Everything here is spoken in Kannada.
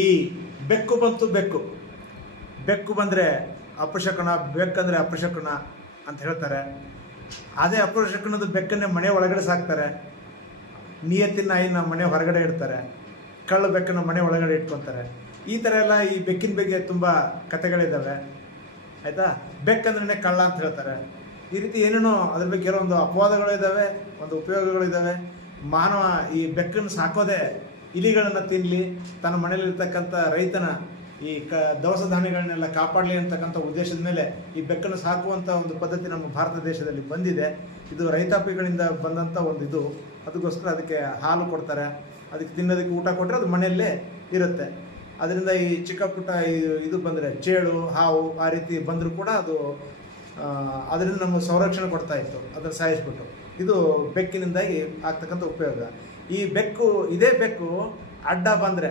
ಈ ಬೆಕ್ಕು ಬಂತು, ಬೆಕ್ಕು ಬಂದರೆ ಅಪಶಕುನ, ಬೆಕ್ಕಂದರೆ ಅಪಶಕುನ ಅಂತ ಹೇಳ್ತಾರೆ. ಅದೇ ಅಪಶಕುನದ ಬೆಕ್ಕನ್ನೇ ಮನೆ ಒಳಗಡೆ ಸಾಕ್ತಾರೆ. ನಿಯತ್ತಿನ ನಾಯಿನ ಮನೆ ಹೊರಗಡೆ ಇಡ್ತಾರೆ, ಕಳ್ಳು ಬೆಕ್ಕನ್ನು ಮನೆ ಒಳಗಡೆ ಇಟ್ಕೊತಾರೆ. ಈ ಥರ ಎಲ್ಲ ಈ ಬೆಕ್ಕಿನ ಬಗ್ಗೆ ತುಂಬ ಕಥೆಗಳಿದ್ದಾವೆ, ಆಯಿತಾ. ಬೆಕ್ಕಂದ್ರೆ ಕಳ್ಳ ಅಂತ ಹೇಳ್ತಾರೆ. ಈ ರೀತಿ ಏನೇನೋ ಅದ್ರ ಬಗ್ಗೆ ಕೆಲವೊಂದು ಒಂದು ಅಪವಾದಗಳಿದ್ದಾವೆ, ಒಂದು ಉಪಯೋಗಗಳಿದ್ದಾವೆ. ಮಾನವ ಈ ಬೆಕ್ಕನ್ನು ಸಾಕೋದೇ ಇಲಿಗಳನ್ನು ತಿನ್ನಲಿ, ತನ್ನ ಮನೇಲಿರ್ತಕ್ಕಂಥ ರೈತನ ಈ ದವಸ ಧಾನ್ಯಗಳನ್ನೆಲ್ಲ ಕಾಪಾಡಲಿ ಅಂತಕ್ಕಂಥ ಉದ್ದೇಶದ ಮೇಲೆ ಈ ಬೆಕ್ಕನ್ನು ಸಾಕುವಂಥ ಒಂದು ಪದ್ಧತಿ ನಮ್ಮ ಭಾರತ ದೇಶದಲ್ಲಿ ಬಂದಿದೆ. ಇದು ರೈತಾಪಿಗಳಿಂದ ಬಂದಂಥ ಒಂದು ಇದು. ಅದಕ್ಕೋಸ್ಕರ ಅದಕ್ಕೆ ಹಾಲು ಕೊಡ್ತಾರೆ, ಅದಕ್ಕೆ ತಿನ್ನೋದಕ್ಕೆ ಊಟ ಕೊಟ್ಟರೆ ಅದು ಮನೆಯಲ್ಲೇ ಇರುತ್ತೆ. ಅದರಿಂದ ಈ ಚಿಕ್ಕ ಪುಟ್ಟ ಇದು ಬಂದರೆ ಚೇಳು, ಹಾವು ಆ ರೀತಿ ಬಂದರೂ ಕೂಡ ಅದು ಅದರಿಂದ ನಮಗೆ ಸಂರಕ್ಷಣೆ ಕೊಡ್ತಾ ಇತ್ತು, ಅದನ್ನು ಸಾಯಿಸ್ಬಿಟ್ಟು. ಇದು ಬೆಕ್ಕಿನಿಂದಾಗಿ ಆಗ್ತಕ್ಕಂಥ ಉಪಯೋಗ. ಈ ಬೆಕ್ಕು, ಇದೇ ಬೆಕ್ಕು ಅಡ್ಡ ಬಂದರೆ